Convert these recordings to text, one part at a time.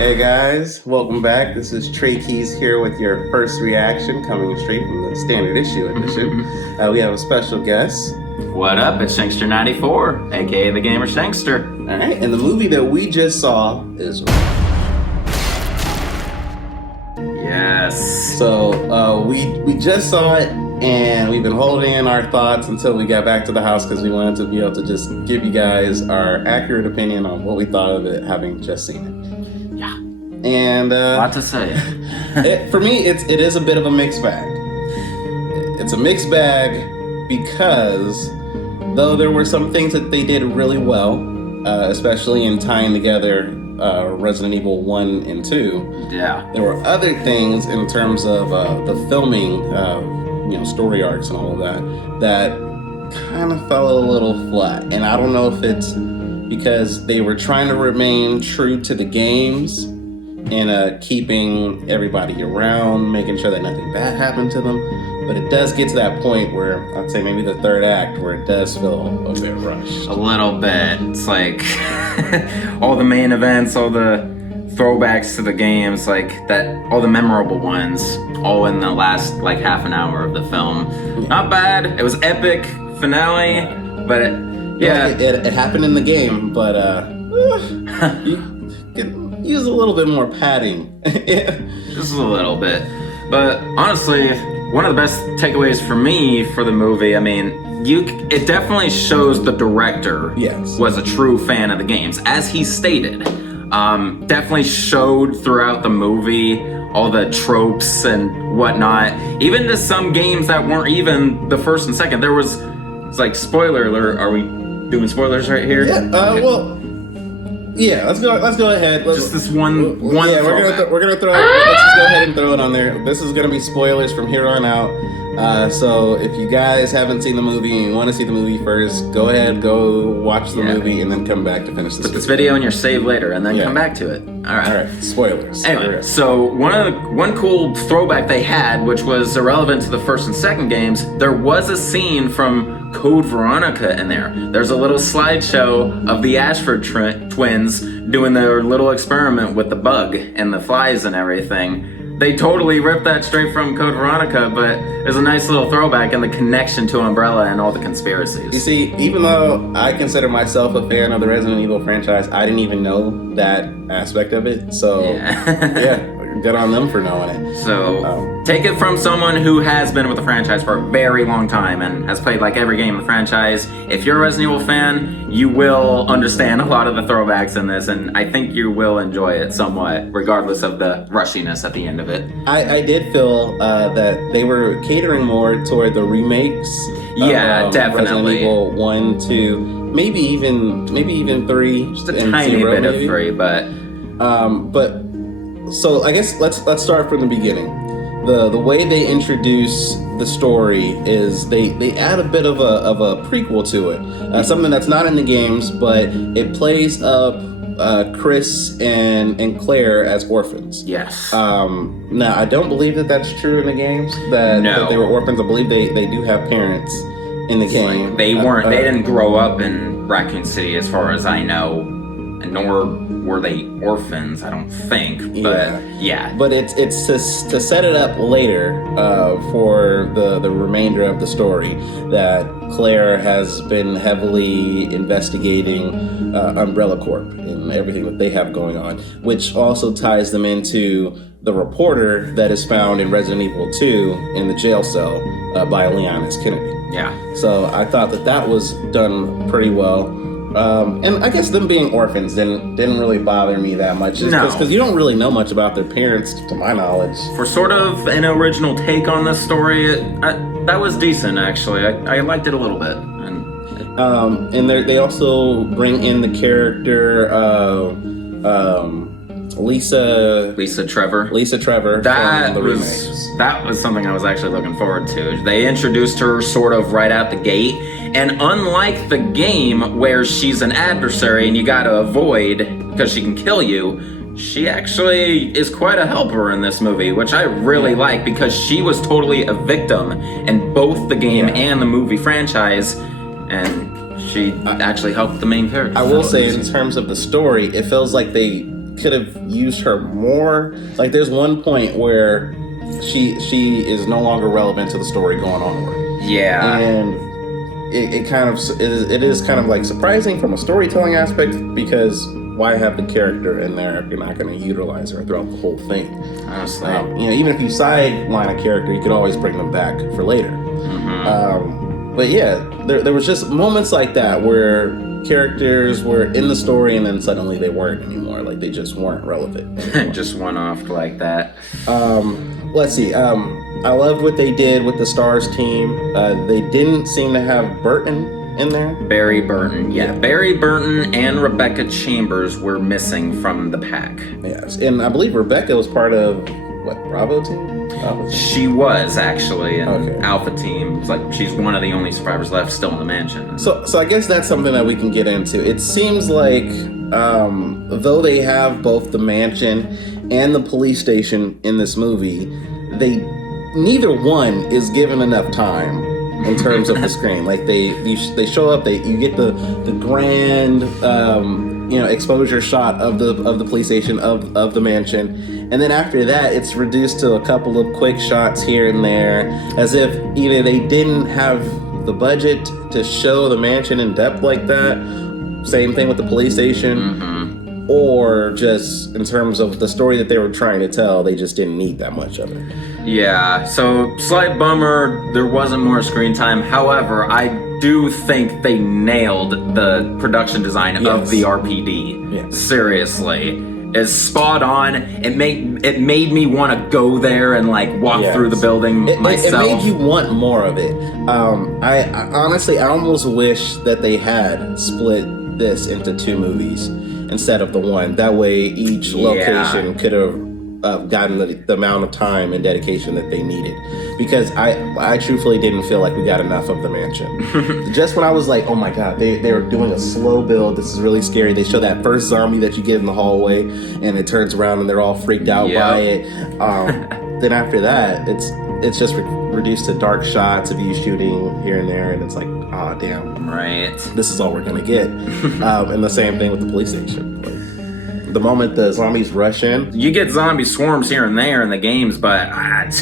Hey guys, welcome back. This is Trey Keys here with your first reaction, coming straight from the standard issue edition. We have a special guest. What up? It's Shankster94, aka TheGamerShankster. All right, and the movie that we just saw is. Yes. So we just saw it, and we've been holding in our thoughts until we got back to the house because we wanted to be able to just give you guys our accurate opinion on what we thought of it, having just seen it. Yeah. And a lot to say. For me, it is a bit of a mixed bag. It's a mixed bag because though there were some things that they did really well, especially in tying together Resident Evil 1 and 2. Yeah. There were other things in terms of the filming, story arcs and all of that kind of fell a little flat. And I don't know if it's because they were trying to remain true to the games and keeping everybody around, making sure that nothing bad happened to them. But it does get to that point where I'd say maybe the third act where it does feel a bit rushed. A little bit. It's like all the main events, all the throwbacks to the games, like that, all the memorable ones, all in the last like half an hour of the film. Yeah. Not bad. It was epic finale, but it happened in the game, but you could use a little bit more padding. Just a little bit. But honestly, one of the best takeaways for me for the movie, I mean, it definitely shows the director was a true fan of the games, as he stated. Definitely showed throughout the movie all the tropes and whatnot. Even to some games that weren't even the first and second. There was, it's like, spoiler alert. Are we doing spoilers right here? Yeah. Okay. Let's go ahead. Just this one. Yeah, we're gonna throw. Let's just go ahead and throw it on there. This is gonna be spoilers from here on out. So if you guys haven't seen the movie and you want to see the movie first, go ahead, go watch the movie, and then come back to finish this. Put this video in your save later, and then come back to it. All right. Spoilers. Anyway, so one cool throwback they had, which was irrelevant to the first and second games, there was a scene from Code Veronica in there. There's a little slideshow of the Ashford twins doing their little experiment with the bug and the flies and everything. They totally ripped that straight from Code Veronica, but there's a nice little throwback and the connection to Umbrella and all the conspiracies. You see, even though I consider myself a fan of the Resident Evil franchise, I didn't even know that aspect of it. So, good on them for knowing it. So, take it from someone who has been with the franchise for a very long time and has played like every game in the franchise. If you're a Resident Evil fan, you will understand a lot of the throwbacks in this, and I think you will enjoy it somewhat, regardless of the rushiness at the end of it. I did feel that they were catering more toward the remakes. Definitely. Resident Evil 1, 2, maybe even 3. Just a tiny bit of 3, but so I guess let's start from the beginning. The way they introduce the story is they add a bit of a prequel to it, something that's not in the games, but it plays up Chris and Claire as orphans. Yes. Now I don't believe that that's true in the games. That they were orphans. I believe they do have parents in the game. Like they weren't. They didn't grow up in Raccoon City, as far as I know, nor were they orphans, I don't think. But But it's to set it up later for the remainder of the story that Claire has been heavily investigating Umbrella Corp and everything that they have going on, which also ties them into the reporter that is found in Resident Evil 2 in the jail cell by Leon S. Kennedy. Yeah. So I thought that was done pretty well. And I guess them being orphans didn't really bother me that much. Because you don't really know much about their parents, to my knowledge. For sort of an original take on this story, that was decent, actually. I liked it a little bit. And they also bring in the character Lisa Trevor. That was something I was actually looking forward to. They introduced her sort of right out the gate, and unlike the game where she's an adversary and you gotta avoid because she can kill you, she actually is quite a helper in this movie, which I really like because she was totally a victim in both the game and the movie franchise, and she actually helped the main character. I will say, in terms of the story, it feels like they could have used her more. Like, there's one point where she is no longer relevant to the story going onward. Yeah. And it is kind of like surprising from a storytelling aspect, because why have the character in there if you're not going to utilize her throughout the whole thing? Honestly. Even if you sideline a character, you could always bring them back for later. But yeah, there was just moments like that where characters were in the story and then suddenly they weren't anymore. Like, they just weren't relevant anymore. Just one off like that. Let's see. I loved what they did with the Stars team. They didn't seem to have Burton in there. Barry Burton, yeah. Barry Burton and Rebecca Chambers were missing from the pack. Yes, and I believe Rebecca was part of, Bravo team? She was, actually, in Alpha team. It's like she's one of the only survivors left still in the mansion. So I guess that's something that we can get into. It seems like, though they have both the mansion and the police station in this movie, neither one is given enough time in terms of the screen. Like, they show up, you get the grand exposure shot of the police station, of the mansion, and then after that it's reduced to a couple of quick shots here and there, as if either they didn't have the budget to show the mansion in depth like that, same thing with the police station, or just in terms of the story that they were trying to tell, they just didn't need that much of it. Yeah, so slight bummer, there wasn't more screen time. However, I do think they nailed the production design of the RPD. Yes. Seriously. It's spot on. It made me want to go there and walk through the building myself. It made you want more of it. I honestly, I almost wish that they had split this into 2 movies instead of the one. That way each location could have gotten the amount of time and dedication that they needed, because I truthfully didn't feel like we got enough of the mansion. Just when I was like, oh my god, they were doing a slow build, this is really scary. They show that first zombie that you get in the hallway and it turns around and they're all freaked out by it. Then after that, it's just reduced to dark shots of you shooting here and there, and it's like, ah, damn, right, this is all we're gonna get. And the same thing with the police station. The moment the zombies rush in, you get zombie swarms here and there in the games, but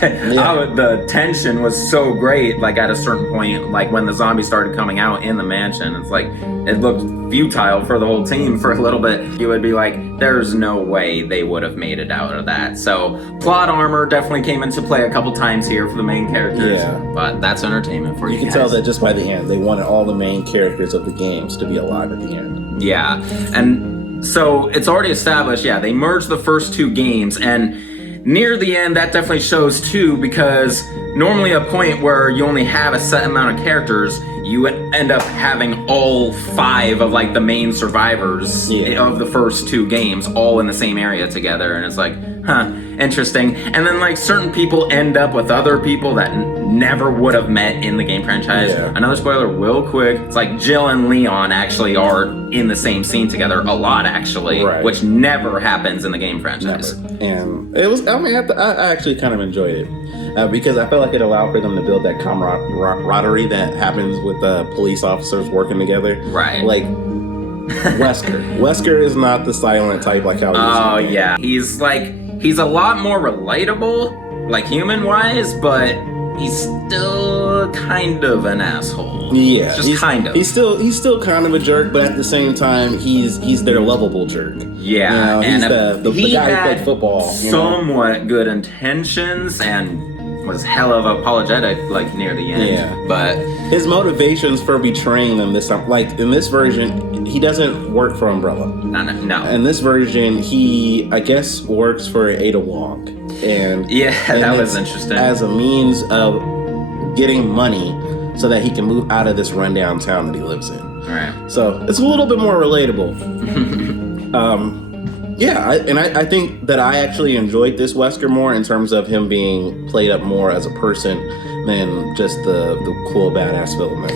the tension was so great. Like, at a certain point, like when the zombies started coming out in the mansion, it's like it looked futile for the whole team for a little bit. You would be like, there's no way they would have made it out of that. So plot armor definitely came into play a couple times here for the main characters, but that's entertainment for you can guys. tell that just by the end, they wanted all the main characters of the games to be alive at the end. Yeah, and so it's already established, they merged the first 2 games, and near the end that definitely shows too, because normally a point where you only have a set amount of characters, you end up having all 5 of the main survivors of the first 2 games all in the same area together, and it's like, interesting. And then certain people end up with other people that never would have met in the game franchise. Another spoiler real quick, it's like Jill and Leon actually are in the same scene together a lot, actually, which never happens in the game franchise. Never. And it was, I actually kind of enjoyed it, because I felt like it allowed for them to build that camaraderie that happens with police officers working together. Right. Like, Wesker is not the silent type like how he is. Oh yeah, he's a lot more relatable, human-wise, but he's still kind of an asshole. Yeah, just kind of. He's still kind of a jerk, but at the same time, he's their lovable jerk. Yeah, he's the guy who played football. Somewhat good intentions and was hella of apologetic near the end. Yeah, but his motivations for betraying them this time, in this version, he doesn't work for Umbrella. No. In this version, he, I guess, works for Ada Wong, and that was interesting, as a means of getting money so that he can move out of this rundown town that he lives in. Right. So it's a little bit more relatable. I think that I actually enjoyed this Wesker more in terms of him being played up more as a person than just the cool badass villain that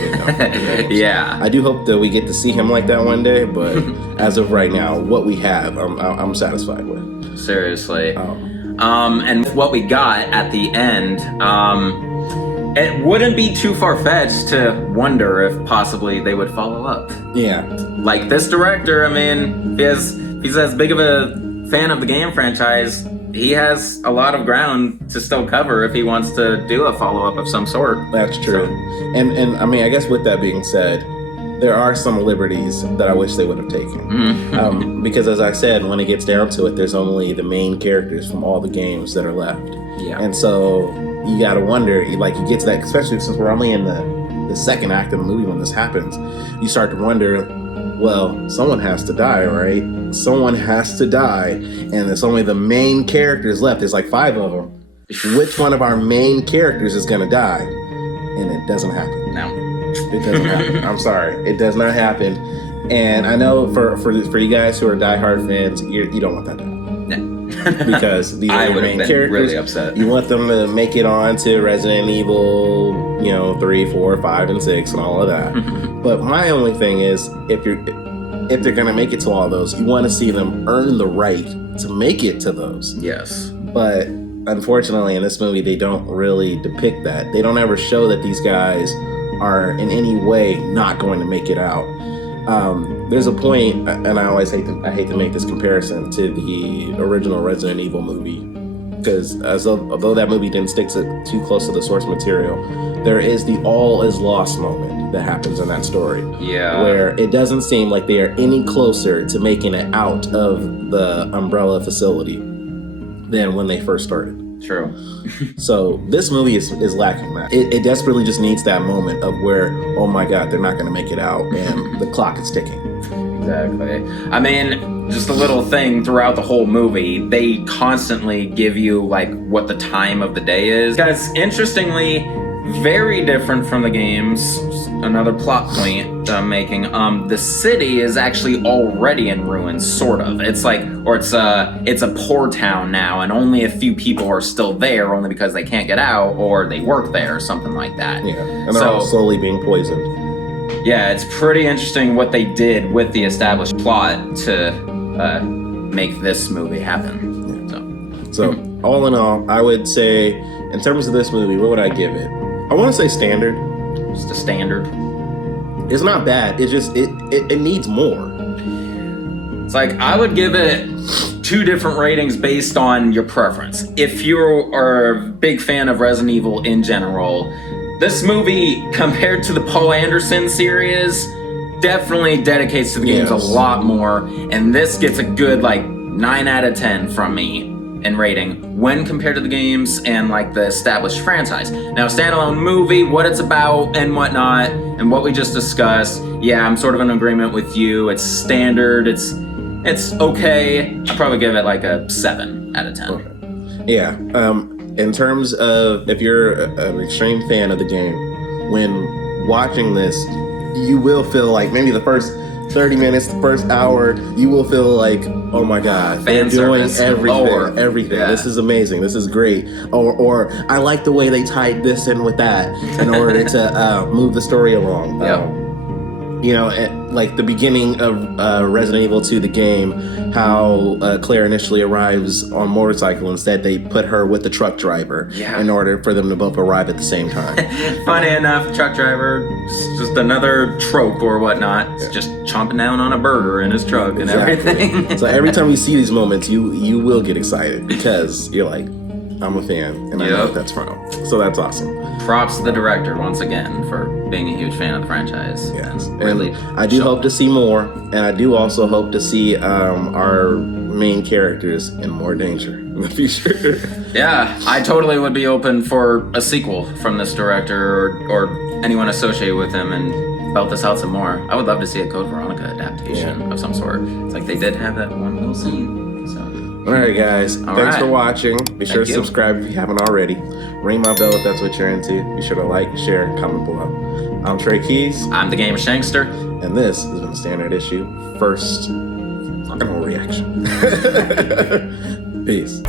we know. I do hope that we get to see him like that one day, but as of right now, what we have, I'm satisfied with. Seriously. And what we got at the end, it wouldn't be too far-fetched to wonder if possibly they would follow up. Yeah. This director, I mean, he's as big of a fan of the game franchise, he has a lot of ground to still cover if he wants to do a follow-up of some sort. That's true. So. And I mean, I guess with that being said, there are some liberties that I wish they would have taken. Because as I said, when it gets down to it, there's only the main characters from all the games that are left. Yeah. And so you gotta wonder, like, you get to that, especially since we're only in the second act of the movie when this happens, you start to wonder, well, someone has to die, right? Someone has to die, and there's only the main characters left. There's like 5 of them. Which one of our main characters is gonna die? And it doesn't happen. No. It doesn't happen. I'm sorry. It does not happen. And I know for you guys who are diehard fans, you don't want that to happen. Because these are your main characters. Really upset. You want them to make it on to Resident Evil, 3, 4, 5, and 6, and all of that. But my only thing is, if they're gonna make it to all those, you want to see them earn the right to make it to those. Yes. But unfortunately, in this movie, they don't really depict that. They don't ever show that these guys are in any way not going to make it out. There's a point, and I always hate to make this comparison to the original Resident Evil movie, because although that movie didn't stick too close to the source material, there is the all is lost moment that happens in that story. Yeah. Where it doesn't seem like they are any closer to making it out of the Umbrella facility than when they first started. True. So this movie is lacking that. It desperately just needs that moment of where, oh my God, they're not going to make it out, and the clock is ticking. Exactly. I mean, just a little thing throughout the whole movie, they constantly give you like what the time of the day is. Guys, interestingly, very different from the games. Another plot point I'm making. The city is actually already in ruins, sort of. It's a poor town now, and only a few people are still there, only because they can't get out or they work there or something like that. Yeah, and they're all slowly being poisoned. Yeah, it's pretty interesting what they did with the established plot to make this movie happen. Yeah. So all in all, I would say, in terms of this movie, what would I give it? I want to say standard. Just a standard. It's not bad. It just it needs more. It's like, I would give it 2 different ratings based on your preference. If you are a big fan of Resident Evil in general, this movie, compared to the Paul Anderson series, definitely dedicates to the games a lot more, and this gets a good 9 out of 10 from me in rating when compared to the games and the established franchise. Now, standalone movie, what it's about and whatnot, and what we just discussed, yeah, I'm sort of in agreement with you. It's standard, it's okay. I'd probably give it a 7 out of 10. Okay. Yeah, in terms of, if you're an extreme fan of the game, when watching this, you will feel like maybe the first 30 minutes, the first hour, you will feel like, oh my God, they're doing everything. Yeah. This is amazing. This is great. Or I like the way they tied this in with that in order to move the story along. Like the beginning of Resident Evil 2, the game, how Claire initially arrives on motorcycle. Instead, they put her with the truck driver in order for them to both arrive at the same time. Funny enough, truck driver, just another trope or whatnot. It's just chomping down on a burger in his truck and everything. So every time you see these moments, you will get excited because you're like, I'm a fan, and I know what that's from. So that's awesome. Props to the director once again for being a huge fan of the franchise. Yes, really. I do hope to see more, and I do also hope to see our main characters in more danger in the future. Yeah, I totally would be open for a sequel from this director or anyone associated with him and belt this out some more. I would love to see a Code Veronica adaptation of some sort. It's like they did have that one little scene. All right, guys. Thanks for watching. Be sure to subscribe if you haven't already. Ring my bell if that's what you're into. Be sure to like, share, and comment below. I'm Trey Keys. I'm TheGamerShankster. And this has been the Standard Issue First Reaction. Peace.